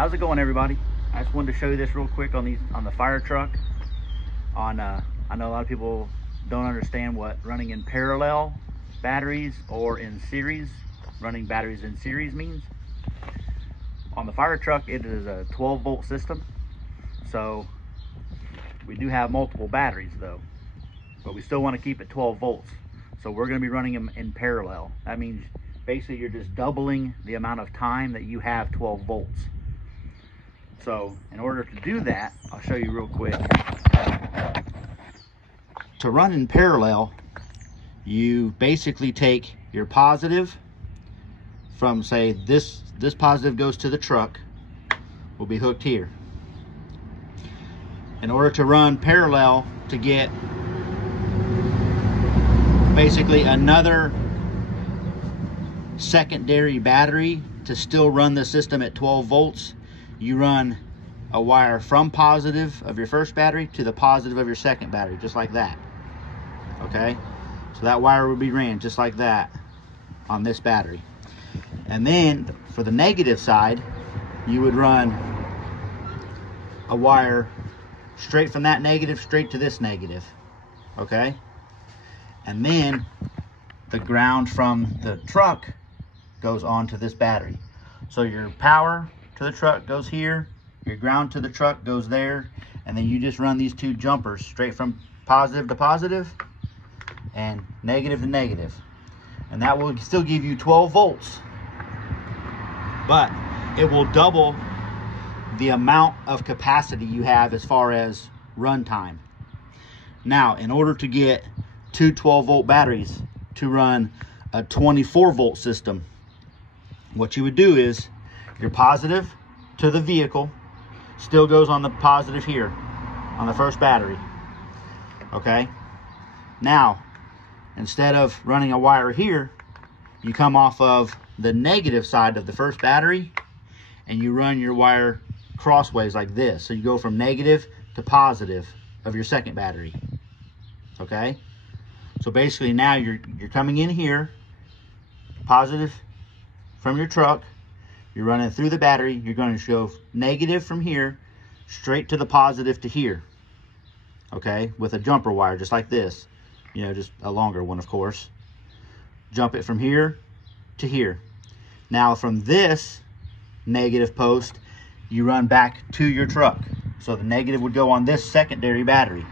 How's it going, everybody? I just wanted to show you this real quick on the fire truck. I know a lot of people don't understand what running in parallel batteries or in series, running batteries in series means. On the fire truck, it is a 12-volt system. So we do have multiple batteries though, but we still want to keep it 12 volts. So we're going to be running them in parallel. That means basically you're just doubling the amount of time that you have 12 volts. So in order to do that, I'll show you real quick. To run in parallel, you basically take your positive from, say, this positive goes to the truck, will be hooked here. In order to run parallel, to get basically another secondary battery to still run the system at 12 volts, you run a wire from positive of your first battery to the positive of your second battery, just like that. Okay, so that wire would be ran just like that on this battery. And then for the negative side, you would run a wire straight from that negative straight to this negative. Okay, and then the ground from the truck goes onto this battery. So your power to the truck goes here, your ground to the truck goes there, and then you just run these two jumpers straight from positive to positive and negative to negative. And that will still give you 12 volts, but it will double the amount of capacity you have as far as run time. Now, in order to get two 12-volt batteries to run a 24-volt system, what you would do is your positive to the vehicle still goes on the positive here on the first battery. Okay, now instead of running a wire here, you come off of the negative side of the first battery and you run your wire crossways like this. So you go from negative to positive of your second battery. Okay, so basically now you're coming in here, positive from your truck, you're running through the battery, you're going to go negative from here straight to the positive to here. Okay, with a jumper wire just like this, you know, just a longer one, of course. Jump it from here to here. Now from this negative post, you run back to your truck. So the negative would go on this secondary battery.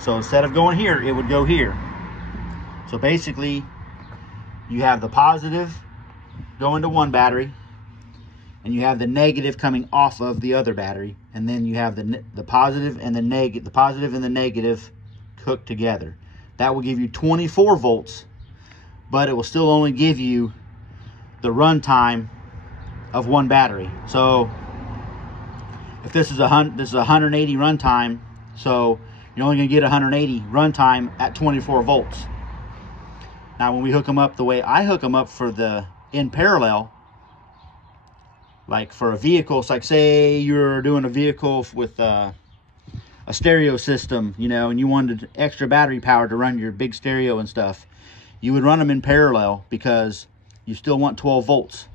So instead of going here, it would go here. So basically, you have the positive going to one battery, and you have the negative coming off of the other battery, and then you have the positive and the negative hooked together. That will give you 24 volts, but it will still only give you the run time of one battery. So if this is 180 run time, so you're only going to get 180 run time at 24 volts. Now when we hook them up the way I hook them up for the in parallel, like for a vehicle, it's like, say you're doing a vehicle with a stereo system, you know, and you wanted extra battery power to run your big stereo and stuff, you would run them in parallel because you still want 12 volts.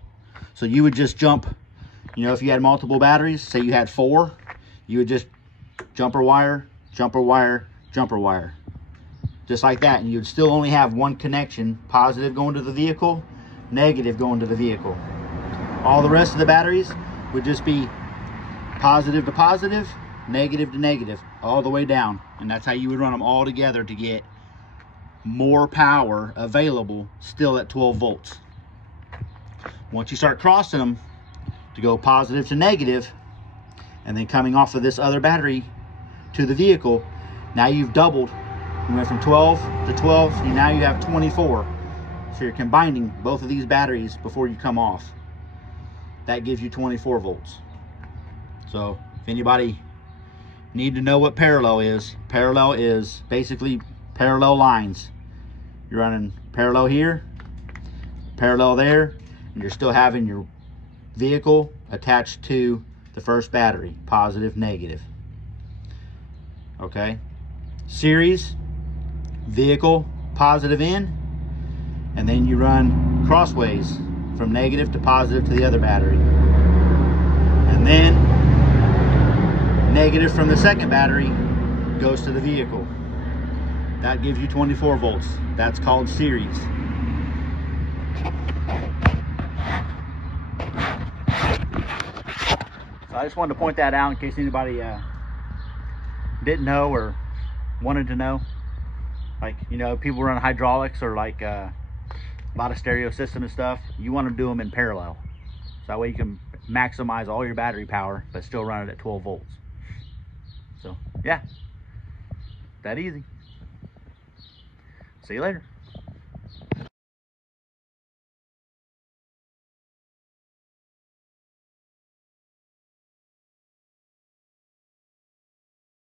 So you would just jump, you know, if you had multiple batteries, say you had 4, you would just jumper wire, jumper wire, jumper wire, just like that, and you'd still only have one connection, positive going to the vehicle, negative going to the vehicle. All the rest of the batteries would just be positive to positive, negative to negative, all the way down. And that's how you would run them all together to get more power available still at 12 volts. Once you start crossing them to go positive to negative, and then coming off of this other battery to the vehicle, now you've doubled. You went from 12 to 12, and now you have 24. So you're combining both of these batteries before you come off. That gives you 24 volts. So if anybody need to know what parallel is basically parallel lines. You're running parallel here, parallel there, and you're still having your vehicle attached to the first battery, positive, negative. Okay, series, vehicle, positive in, and then you run crossways from negative to positive to the other battery. And And then negative from the second battery goes to the vehicle. That gives you 24 volts. That's called series. So I just wanted to point that out in case anybody didn't know or wanted to know. Like, you know, people run hydraulics or like a lot of stereo system and stuff. You want to do them in parallel. So that way you can maximize all your battery power, but still run it at 12 volts. So yeah, that easy. See you later.